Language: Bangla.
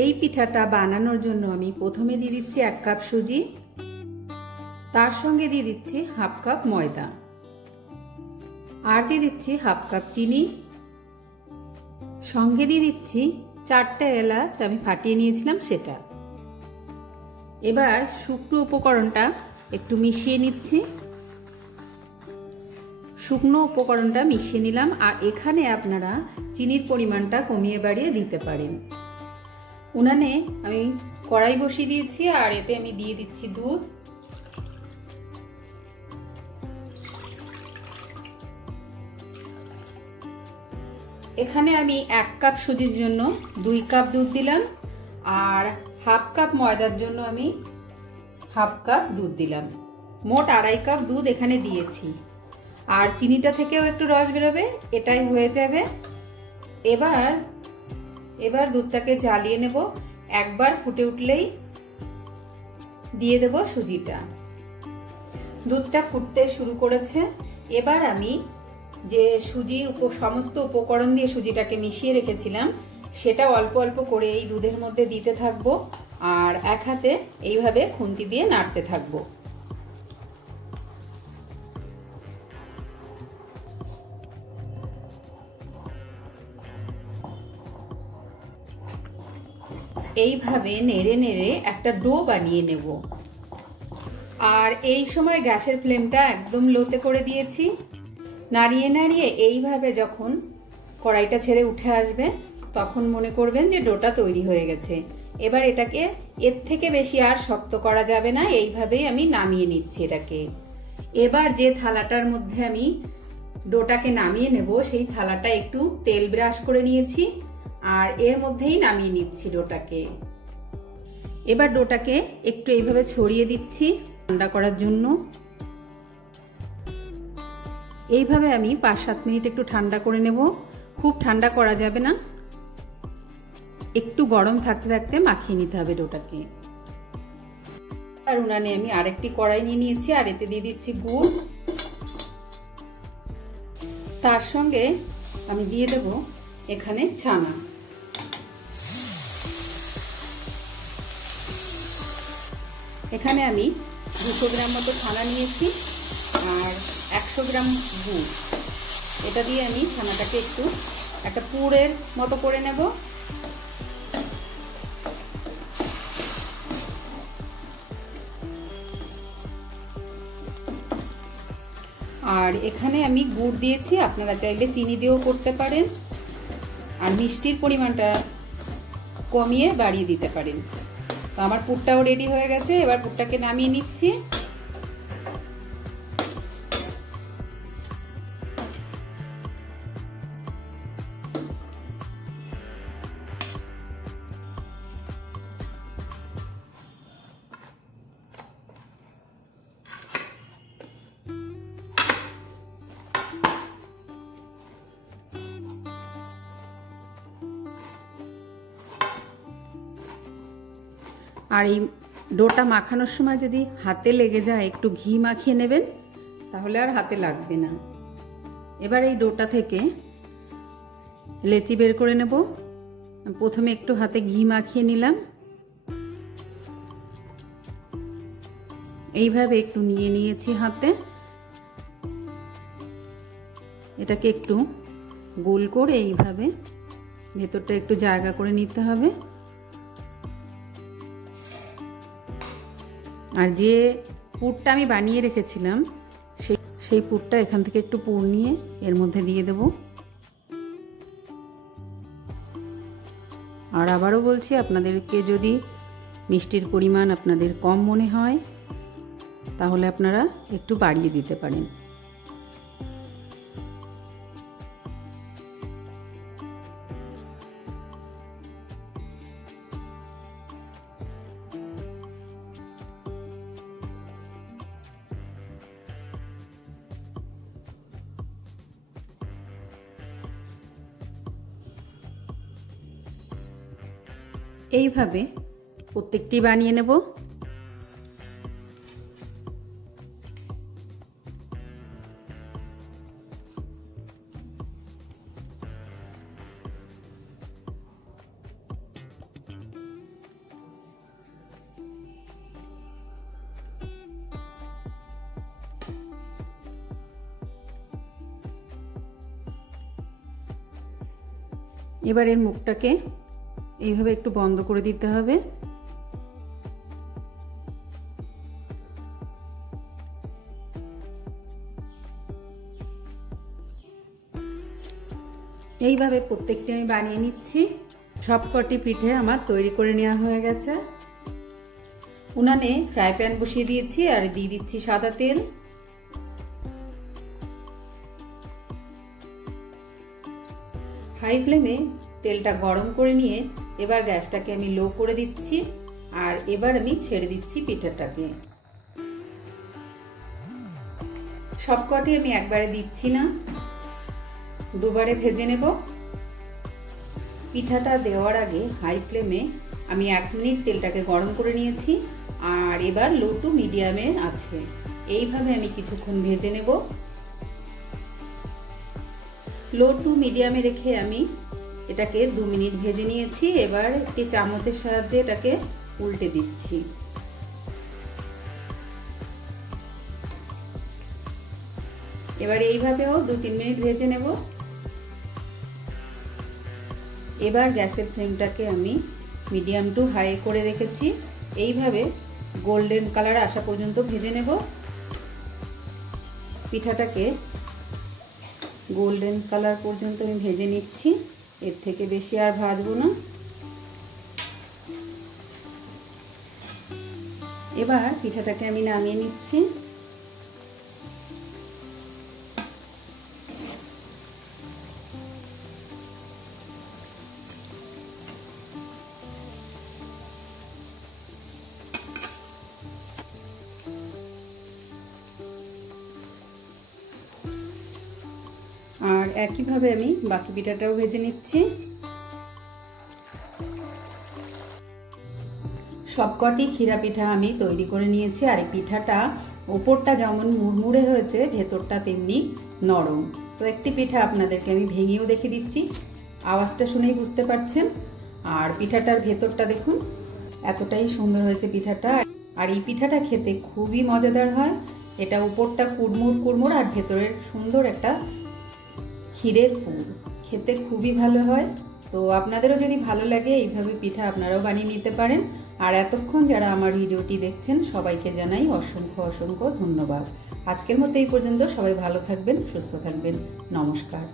এই পিঠাটা বানানোর জন্য আমি প্রথমে দিয়ে দিচ্ছি 1 কাপ সুজি, তার সঙ্গে দিয়ে দিচ্ছি হাফ কাপ ময়দা, আর দিয়ে দিচ্ছি হাফ কাপ চিনি, সঙ্গে দিয়ে দিচ্ছি 4টে এলাচ আমি ফাটিয়ে নিয়েছিলাম সেটা। এবার শুকনো উপকরণটা একটু মিশিয়ে নিচ্ছি। শুকনো উপকরণটা মিশিয়ে নিলাম, আর এখানে আপনারা চিনির পরিমাণটা কমিয়ে বাড়িয়ে দিতে পারেন। উনানে আমি কড়াই বসিয়ে দিয়েছি, আর এতে আমি দিয়ে দিচ্ছি দুধ। এখানে আমি 1 কাপ সুজির জন্য 2 কাপ দুধ দিলাম, আর হাফ কাপ ময়দার জন্য আমি হাফ কাপ দুধ দিলাম। মোট 2.5 কাপ দুধ এখানে দিয়েছি, আর চিনিটা থেকেও একটু রস বেরোবে, এটাই হয়ে যাবে। এবার দুধটাকে জ্বালিয়ে নেব। একবার ফুটে উঠলেই দিয়ে দেব সুজিটা। দুধটা ফুটতে শুরু করেছে। এবার আমি যে সমস্ত উপকরণ দিয়ে সুজিটাকে মিশিয়ে রেখেছিলাম সেটা অল্প অল্প করে এই দুধের মধ্যে দিতে থাকবো, আর এক হাতে এইভাবে খুন্তি দিয়ে নাড়তে থাকবো। এইভাবে নেড়ে নেড়ে একটা ডো বানিয়ে নেব। আর এই সময় গ্যাসের ফ্লেমটা একদম লোতে করে দিয়েছি। নাড়িয়ে নাড়িয়ে এইভাবে যখন কড়াইটা ছেড়ে উঠে আসবে তখন মনে করবেন যে ডোটা তৈরি হয়ে গেছে। এবার এটাকে এর থেকে বেশি আর শক্ত করা যাবে না, এইভাবেই আমি নামিয়ে নিচ্ছি এটাকে। এবার যে থালাটার মধ্যে আমি ডোটাকে নামিয়ে নেব সেই থালাটা একটু তেল ব্রাশ করে নিয়েছি, আর এর মধ্যেই নামিয়ে নিচ্ছি ডোটাকে। এবার ডোটাকে একটু এইভাবে ছড়িয়ে দিচ্ছি ঠান্ডা করার জন্য। এইভাবে আমি 5-7 মিনিট একটু ঠান্ডা করে নেব। খুব ঠান্ডা করা যাবে না, একটু গরম থাকতে থাকতে মাখিয়ে নিতে হবে ডোটাকে। আর উনানে আমি আরেকটি কড়াই নিয়ে নিয়েছি, আর এতে দিয়ে দিচ্ছি গুড়। তার সঙ্গে আমি দিয়ে দেব এখানে ছানা। এখানে আমি 200 গ্রাম মতো ছানা নিয়েছি, আর 100 গ্রাম গুড়। এটা দিয়ে আমি ছানাটাকে একটু একটা পুরের মতো করে নেব। আর এখানে আমি গুড় দিয়েছি, আপনারা চাইলে চিনি দিয়েও করতে পারেন, আর মিষ্টির পরিমাণটা কমিয়ে বাড়িয়ে দিতে পারেন। তো আমার পুরটাও রেডি হয়ে গেছে। এবার পুরটাকে নামিয়ে নিচ্ছি। আর এই ডোটা মাখানোর সময় যদি হাতে লেগে যায় একটু ঘি মাখিয়ে নেবেন, তাহলে আর হাতে লাগবে না। এবার এই ডোটা থেকে লেচি বের করে নেব। প্রথমে একটু হাতে ঘি মাখিয়ে নিলাম, এইভাবে একটু নিয়ে নিয়েছি হাতে। এটাকে একটু গোল করে এইভাবে ভেতরটা একটু জায়গা করে নিতে হবে। আর যে পুরটা আমি বানিয়ে রেখেছিলাম সেই পুরটা এখান থেকে একটু পুর নিয়ে এর মধ্যে দিয়ে দেব। আর আবারও বলছি, আপনাদেরকে যদি মিষ্টির পরিমাণ আপনাদের কম মনে হয় তাহলে আপনারা একটু বাড়িয়ে দিতে পারেন। এইভাবে প্রত্যেকটি বানিয়ে নেব। এবার এর মুখটাকে এইভাবে একটু বন্ধ করে দিতে হবে। এইভাবে প্রত্যেকটি আমি বানিয়ে নিচ্ছি। সবকটি পিঠে আমার তৈরি করে নেওয়া হয়ে গেছে। উনানে ফ্রাই প্যান বসিয়ে দিয়েছি আর দিয়ে দিচ্ছি সাদা তেল। হাই ফ্লেমে তেলটা গরম করে নিয়ে এবার গ্যাসটাকে আমি লো করে দিচ্ছি আর এবার আমি ছেড়ে দিচ্ছি পিঠাটাকে। সবকটি আমি একবারে দিচ্ছি না, দুবারে ভেজে নেব। পিঠাটা দেওয়ার আগে হাই ফ্লেমে আমি 1 মিনিট তেলটাকে গরম করে নিয়েছি আর এবার লো টু মিডিয়ামে আছে। এইভাবে আমি কিছুক্ষণ ভেজে নেব। লো টু মিডিয়ামে রেখে আমি এটাকে 2 মিনিট ভেজে নিয়েছি। এবার একটি চামচের সাহায্যে এটাকে উল্টে দিচ্ছি। এবার এইভাবেও 2-3 মিনিট ভেজে নেব। এবার গ্যাসের ফ্লেমটাকে আমি মিডিয়াম টু হাই করে রেখেছি। এইভাবে গোল্ডেন কালার আসা পর্যন্ত ভেজে নেব। পিঠাটাকে গোল্ডেন কালার পর্যন্ত আমি ভেজে নিচ্ছি, এর থেকে বেশি আর ভাজবো না। এবার পিঠাটাকে আমি নামিয়ে নিচ্ছি। আর একইভাবে আমি বাকি পিঠাটাও ভেজে নিচ্ছি। সবকটি ক্ষীরা পিঠা আমি তৈরি করে নিয়েছি আর এই পিঠাটা ওপরটা যেমন মুড়মুড়ে হয়েছে ভেতরটা তেমনি নরম। তো একটি পিঠা আপনাদেরকে আমি ভেঙেও দেখে দিচ্ছি, আওয়াজটা শুনেই বুঝতে পারছেন। আর পিঠাটার ভেতরটা দেখুন, এতটাই সুন্দর হয়েছে পিঠাটা। আর এই পিঠাটা খেতে খুবই মজাদার হয়। এটা উপরটা কুড়মুড় কুড়মুড় আর ভেতরের সুন্দর একটা ক্ষীরের পুর, খেতে খুবই ভালো হয়। তো আপনাদেরও যদি ভালো লাগে এইভাবে পিঠা আপনারাও বানিয়ে নিতে পারেন। আর এতক্ষণ যারা আমার ভিডিওটি দেখছেন সবাইকে জানাই অসংখ্য অসংখ্য ধন্যবাদ। আজকের মতো এই পর্যন্ত। সবাই ভালো থাকবেন, সুস্থ থাকবেন। নমস্কার।